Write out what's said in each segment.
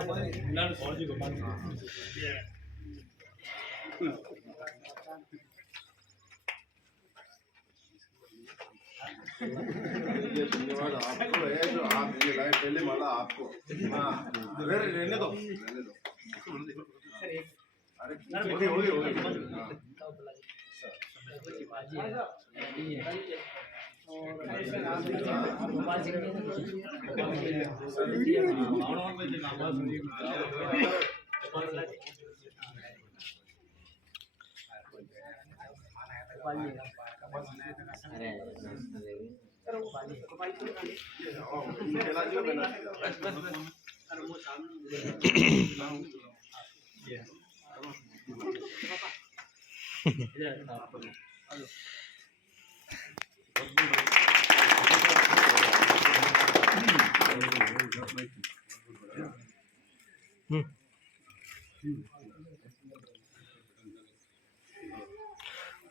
ये धन्यवाद आपको है जो आप ये लाए पहले वाला आपको। हाँ रहने दो अरे हो गए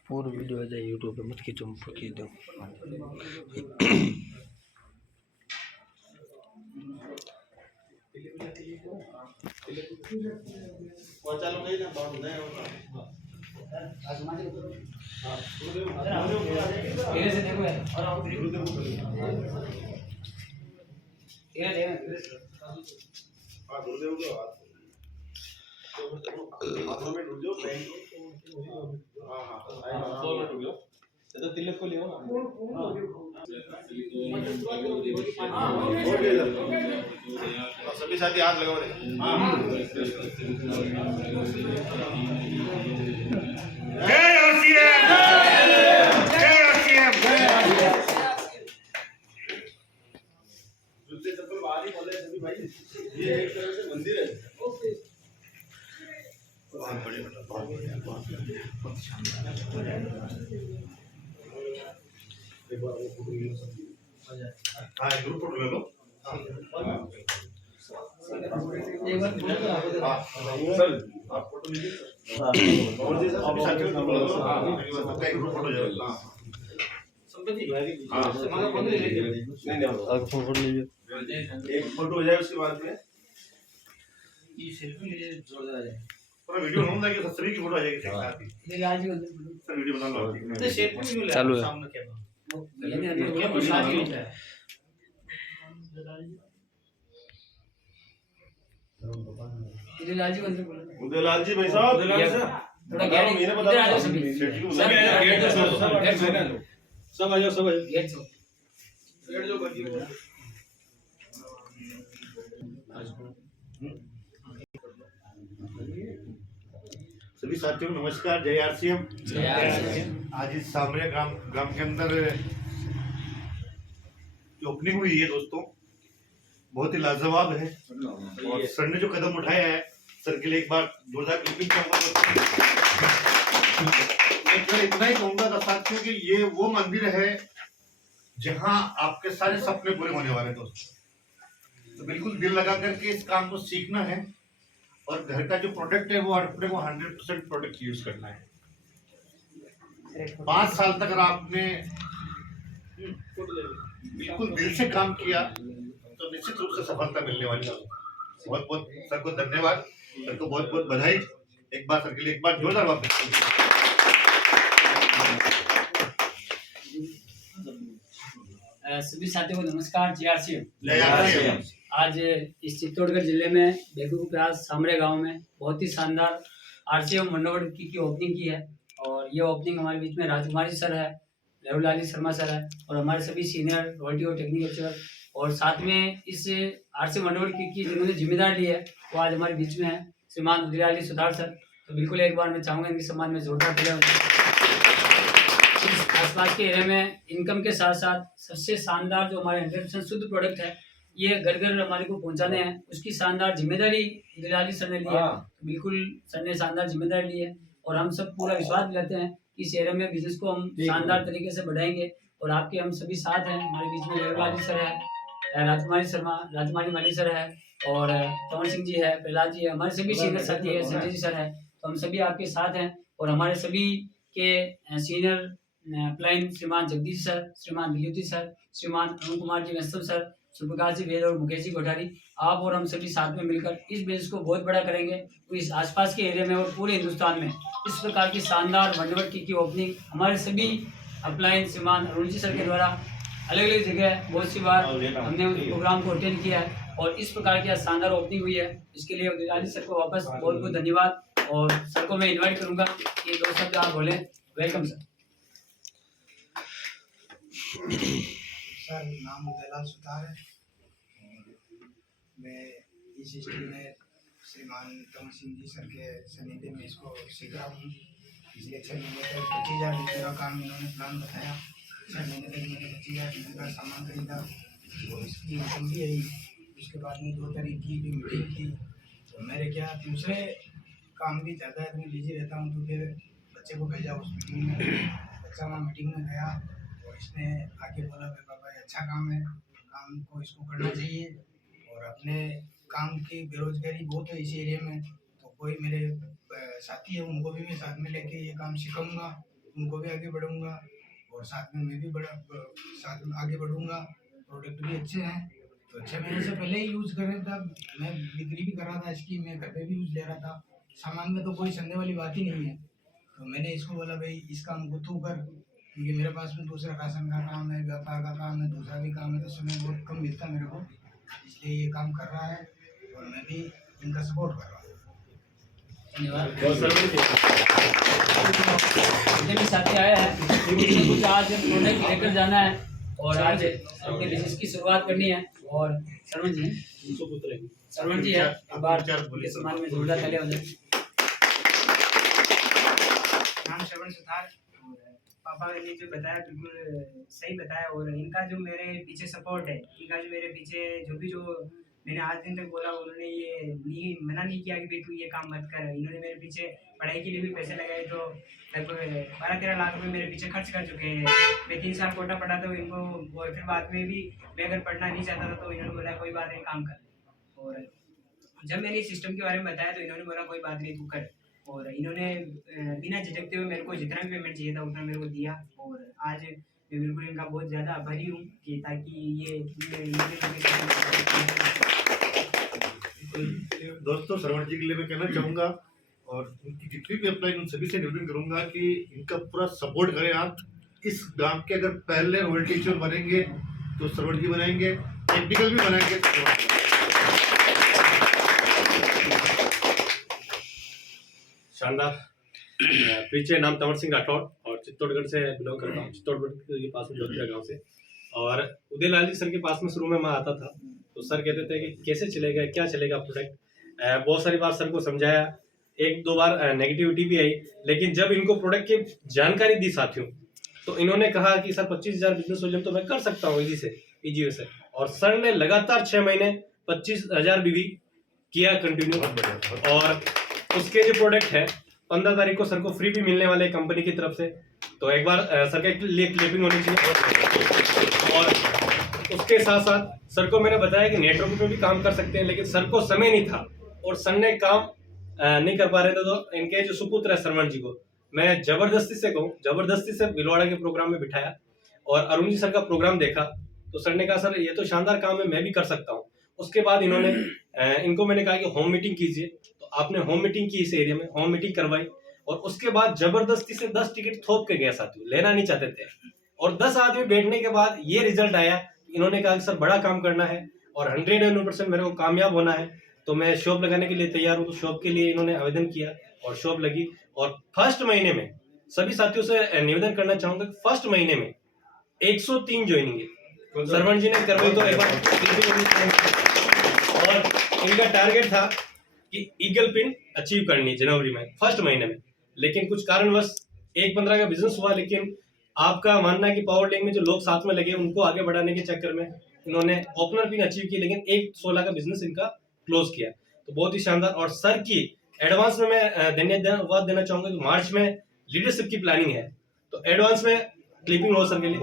पूरा वीडियो आ जाए यूट्यूब पे, मत खींचो, खींच दो। तिलक को लियो ना सभी साथी हाथ लगाओ रे। जय ओसीएम, जय ओसीएम। जूते चप्पल बाहर ही बोले सभी भाई, ये एक तरह से मंदिर है। बहुत बढ़िया बेटा, बहुत बढ़िया, बहुत शानदार। एक बार वो फोटो ले लो सब। हाँ एक ग्रुप फोटो ले लो। एक बार सर आप फोटो लीजिए सर। और जी सर सभी साथियों को बोलो। हाँ सबका एक ग्रुप फोटो जाओ। हाँ संपत्ति हाँ हमारा फोटो ले लीजिए। नहीं आप फोटो लीजिए। एक फोटो हो जाए उसके बाद में ये सेल्फी लीजिए, जोरदार आ जाए। पूरा वीडियो बनाऊंगा कि सभी की फोटो आ जाएगी साथ ही। ये आज ही सर वीडियो बना लो। नहीं सेल्फी क्यों ले चालू है। सामने क्या यानी अंदर को शादी होता है। उदयलाल जी भाई साहब, थोड़ा गेट बता आ जाओ सभी। सेठ जी को सब गेट सब सब आ जाओ, सब गेट सब गेट जो बची है सभी साथियों को नमस्कार, जय आरसीएम। आज इस सामरिया ग्राम के अंदर जो ओपनिंग हुई है दोस्तों, बहुत ही लाजवाब है और सर ने जो कदम उठाया है, सर के लिए एक बार जोरदार क्लिपिंग चाहूंगा। मैं इतना ही कहूंगा साथियों कि ये वो मंदिर है जहां आपके सारे सपने पूरे होने वाले दोस्तों। तो बिल्कुल दिल लगा करके इस काम को सीखना है और घर का जो प्रोडक्ट है वो अपने को 100% प्रोडक्ट यूज करना है। 5 साल तक अगर आपने बिल्कुल दिल से काम किया तो निश्चित रूप से सफलता मिलने वाली है। बहुत बहुत सर को धन्यवाद, सर को बहुत बहुत बधाई। एक बार सर के लिए एक बार जोरदार वापस। सभी साथियों को नमस्कार, जय आरसीएम। जय आरसीएम। आज इस चित्तौड़गढ़ जिले में बेगू के पास सामरे गांव में बहुत ही शानदार आरसीएम मंडोड़ की ओपनिंग की है। और ये ओपनिंग हमारे बीच में राजकुमारी सर है, लहरुलाली शर्मा सर है और हमारे सभी सीनियर रॉयल्टी और टेक्निकल सर, और साथ में इस आरसीएम मंडोड़ की जिन्होंने जिम्मेदार ली है वो आज हमारे बीच में है, श्रीमान उदयलाली सुधार सर। तो बिल्कुल एक बार मैं चाहूँगा इनके सम्मान में जोरदार तालियां। इस आसपास के एरिया में इनकम के साथ साथ सबसे शानदार जो हमारे 100% शुद्ध प्रोडक्ट है ये घर घर हमारे को पहुंचाने हैं, उसकी शानदार जिम्मेदारी उदयलाली सर ने ली है। तो बिल्कुल सर ने शानदार जिम्मेदारी ली है और हम सब पूरा विश्वास दिलाते हैं कि इस एरिया में बिजनेस को हम शानदार तरीके से बढ़ाएंगे। और आपके हम सभी साथ हैं, हमारे बीच में लहरुलाली सर है, राजकुमारी माली सर है और पवन सिंह जी है, प्रहलाद जी है, हमारे सभी सीनियर साथी है, संजय जी सर है। तो हम सभी आपके साथ हैं और हमारे सभी के सीनियर अप्लाइन श्रीमान जगदीश सर, श्रीमान दिलीप जी सर, श्रीमान अरुण कुमार जी वैष्णव सर सुप्रकाश जी वेद और मुकेश जी कोठारी, आप और हम सभी साथ में मिलकर इस बिजनेस को बहुत बड़ा करेंगे। तो इस आसपास के एरिया में और पूरे हिंदुस्तान में इस प्रकार की शानदार वंडरवर्ल्ड की ओपनिंग हमारे सभी अप्लायंस श्रीमान अरुण जी सर के द्वारा अलग अलग जगह बहुत सी बार हमने उस प्रोग्राम को अटेंड किया है और इस प्रकार की आज शानदार ओपनिंग हुई है। इसके लिए लाली सर को वापस बहुत बहुत धन्यवाद और सर को मैं इन्वाइट करूंगा कि 2 शब्द आप बोले। Welcome sir. सर नाम उदयलाल सुतार है और मैं इस स्कूल में श्रीमान तमन सिंह जी सर के सानिध्य में इसको सीख रहा हूँ। पिछले 6 महीने तक 25,000 पूरा काम इन्होंने प्लान बताया। 6 महीने तक मैंने 25,000 का सामान खरीदा और इसकी इनकम भी आई। उसके बाद में 2 तारीख की भी मीटिंग की तो मेरे क्या दूसरे काम भी ज़्यादा है तो मैं बिजी रहता हूँ, तो फिर बच्चे को भेजा उस मीटिंग में। बच्चा वहाँ मीटिंग में गया और इसने आके बोला भाई पापा ये अच्छा काम है, काम को इसको करना चाहिए और अपने काम की बेरोजगारी बहुत है इस एरिया में, तो कोई मेरे साथी है उनको भी मैं साथ में लेके ये काम सिखाऊंगा, उनको भी आगे बढ़ूंगा और साथ में मैं भी साथ में आगे बढ़ूंगा। प्रोडक्ट भी अच्छे हैं तो 6 महीने से पहले ही यूज़ कर रहा था, मैं बिक्री भी कर रहा था इसकी, मैं घर पे भी यूज़ ले रहा था, सामान में तो कोई संदेह वाली बात ही नहीं है। तो मैंने इसको बोला भाई इस काम को तू कर, क्योंकि मेरे पास में दूसरा राशन का काम है, व्यापार का काम है, दूसरा भी काम है, तो समय बहुत कम मिलता है मेरे को, इसलिए ये काम कर रहा है और मैं भी इनका सपोर्ट कर रहा हूँ। धन्यवाद। जितने भी साथी आए हैं कुछ आज प्रोडक्ट लेकर जाना है और आज अपने बिजनेस की शुरुआत करनी है और सरवण जी है एक बार के सम्मान में जोरदार तालियां हो जाए। नाम श्रवण सुतार और पापा ने जो बताया बिल्कुल सही बताया और इनका जो मेरे पीछे सपोर्ट है, इनका जो मेरे पीछे जो मैंने आज दिन तक बोला उन्होंने ये मना नहीं किया कि भाई तू ये काम मत कर। इन्होंने मेरे पीछे पढ़ाई के लिए भी पैसे लगाए, तो लगभग 12-13 लाख रुपए मेरे पीछे खर्च कर चुके हैं। मैं 3 साल कोटा पढ़ा था इनको और फिर बाद में भी मैं अगर पढ़ना नहीं चाहता था तो इन्होंने बोला कोई बात नहीं काम कर। और जब मैंने सिस्टम के बारे में बताया तो इन्होंने बोला कोई बात नहीं तू कर, और इन्होंने बिना झिझकते हुए मेरे को जितना भी पेमेंट चाहिए था उतना मेरे को दिया और आज मैं बिल्कुल इनका बहुत ज़्यादा आभारी हूँ कि ताकि ये दोस्तों श्रवण जी के लिए मैं कहना चाहूँगा और उनकी जितनी भी अपलाइन उन सभी से निवेदन करूँगा कि इनका पूरा सपोर्ट करें आप। इस गांव के अगर पहले रोयल टीचर बनेंगे तो श्रवण जी बनाएंगे, टेक्निकल भी बनाएंगे। शानदार। परिचय नाम तंवर सिंह राठौड़ और चित्तौड़गढ़ से बिलोंग करता हूँ, चित्तौड़गढ़ के पास में जोतिया गांव से। और उदयलाल जी सर के पास में शुरू में मैं आता था तो सर कहते थे कि कैसे चलेगा, क्या चलेगा प्रोडक्ट। बहुत सारी बार सर को समझाया, 1-2 बार नेगेटिविटी भी आई, लेकिन जब इनको प्रोडक्ट की जानकारी दी साथियों तो इन्होंने कहा कि सर 25,000 बिजनेस वॉल्यूम तो मैं कर सकता हूँ इजी वे से। और सर ने लगातार 6 महीने 25,000 भी किया कंटिन्यू। और उसके जो प्रोडक्ट है 15 तारीख को सर को फ्री भी मिलने वाले कंपनी की तरफ से, तो एक बार सर के लिए क्लिपिंग होनी चाहिए। और उसके साथ साथ सर को मैंने बताया कि नेटवर्क पे भी काम कर सकते हैं, लेकिन सर को समय नहीं था और सर ने काम नहीं कर पा रहे थे। तो इनके जो सुपुत्र है श्रवण जी को मैं जबरदस्ती से भीलवाड़ा के प्रोग्राम में बिठाया और अरुण जी सर का प्रोग्राम देखा तो सर ने कहा सर ये तो शानदार काम है, मैं भी कर सकता हूँ। उसके बाद इनको मैंने कहा कि होम मीटिंग कीजिए, तो आपने होम मीटिंग की, इस एरिया में होम मीटिंग करवाई और उसके बाद जबरदस्ती से 10 टिकट थोप के गया साथियों, लेना नहीं चाहते थे। और 10 आदमी बैठने के बाद ये रिजल्ट आया, इन्होंने कहा कि सर बड़ा काम करना है और 100% मेरे को कामयाब होना है, तो मैं शॉप लगाने के लिए तैयार हूँ। तो शॉप के लिए इन्होंने आवेदन किया और शॉप लगी। और फर्स्ट महीने में सभी साथियों से निवेदन करना चाहूंगा कि फर्स्ट महीने में 103 ज्वाइनिंग है श्रवण जी ने करवाई। तो एक बार और इनका टारगेट था कि ईगल पिन अचीव करनी जनवरी में फर्स्ट महीने में, लेकिन कुछ कारणवश 1-15 का बिजनेस हुआ। लेकिन आपका मानना है कि पावर लिंक में जो लोग साथ में लगे उनको आगे बढ़ाने के चक्कर में इन्होंने ओपनर पिन अचीव की, लेकिन 1/16 का बिजनेस इनका क्लोज किया। तो बहुत ही शानदार। और सर की एडवांस में मैं धन्यवाद देना चाहूंगा कि मार्च में लीडरशिप की प्लानिंग है, तो एडवांस में क्लिपिंग हो सर के लिए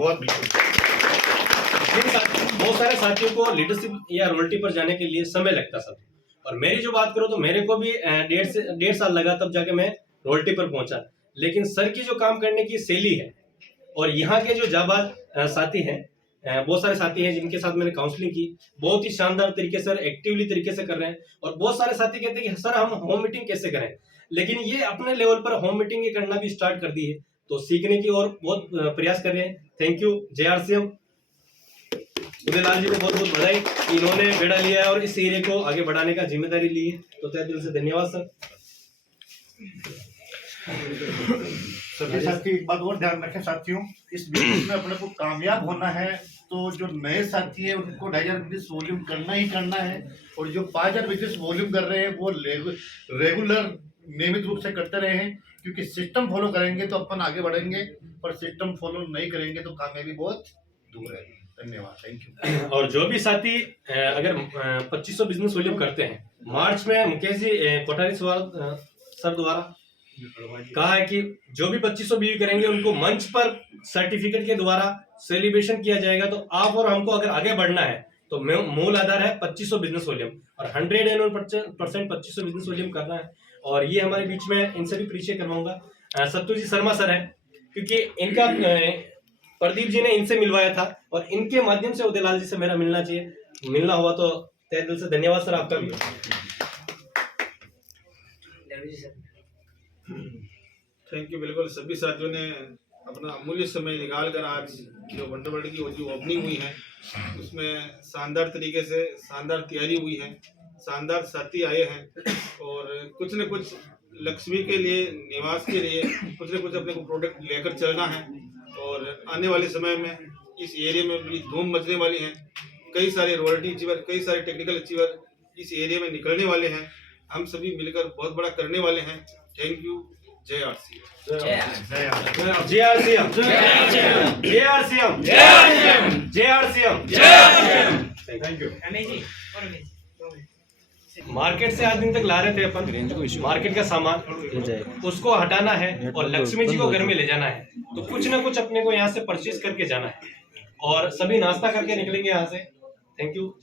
बहुत सारे साथियों को लीडरशिप या रॉयल्टी पर जाने के लिए समय लगता सर। और मेरी जो बात करो तो मेरे को भी 1.5 साल लगा, तब जाके मैं रॉयल्टी पर पहुंचा। लेकिन सर की जो काम करने की शैली है और यहाँ के जो जाबाज साथी हैं बहुत सारे साथी हैं जिनके साथ मैंने काउंसलिंग की, बहुत ही शानदार तरीके से, एक्टिवली तरीके से कर रहे हैं। और बहुत सारे साथी कहते हैं कि सर हम होम मीटिंग कैसे करें, लेकिन ये अपने लेवल पर होम मीटिंग करना भी स्टार्ट कर दी है, तो सीखने की और बहुत प्रयास कर रहे हैं। थैंक यू JRCM उदयलाल जी को बहुत बहुत बधाई कि इन्होंने बेड़ा लिया है और इस एरिया को आगे बढ़ाने का जिम्मेदारी ली है, तो तहे दिल से धन्यवाद सर। सभी साथी एक बात और ध्यान रखें साथियों, इस बिजनेस में अपने को कामयाब होना है तो जो नए साथी है उनको 2500 बिजनेस वॉल्यूम करना ही करना है, और जो 5000 बिजनेस वॉल्यूम कर रहे हैं वो रेगुलर नियमित रूप से करते रहे हैं, क्योंकि सिस्टम फॉलो करेंगे तो अपन आगे बढ़ेंगे, पर सिस्टम फॉलो नहीं करेंगे तो कामयाबी बहुत दूर है। धन्यवाद, थैंक यू। और जो भी साथी अगर 2500 बिजनेस वॉल्यूम करते हैं, मार्च में मुकेश जी कोठारी सर द्वारा कहा है कि जो भी 2500 बीवी करेंगे उनको मंच पर सर्टिफिकेट के द्वारा सेलिब्रेशन किया जाएगा। तो आप और हमको अगर आगे बढ़ना है तो मूल आधार है 2500 बिजनेस वॉल्यूम, और 100% 2500 बिजनेस वॉल्यूम करना है। और ये हमारे बीच में इनसे भी परिचय करवाऊंगा, सत्तू शर्मा सर है, क्योंकि इनका प्रदीप जी ने इनसे मिलवाया था और इनके माध्यम से उदयलाल जी से मेरा मिलना चाहिए, मिलना हुआ, तो तहे दिल से धन्यवाद सर आपका भी। Thank you. बिल्कुल सभी साथियों ने अपना अमूल्य समय निकाल कर आज जो वंडरवर्ल्ड की जो ओपनिंग हुई है उसमें शानदार तरीके से शानदार तैयारी हुई है, शानदार साथी आए हैं, और कुछ न कुछ लक्ष्मी के लिए, निवास के लिए कुछ न कुछ अपने को प्रोडक्ट लेकर चलना है। और आने वाले समय में इस एरिया में बड़ी धूम मचने वाली है, कई सारे रॉयल्टी अचीवर, कई सारे टेक्निकल अचीवर इस एरिया में निकलने वाले हैं, हम सभी मिलकर बहुत बड़ा करने वाले हैं। Thank you. JRCM। Thank you. Market से आज दिन तक ला रहे थे अपन मार्केट का सामान, उसको हटाना है और लक्ष्मी जी को घर में ले जाना है, तो कुछ ना कुछ अपने को यहाँ से परचेज करके जाना है, और सभी नाश्ता करके निकलेंगे यहाँ से। Thank you.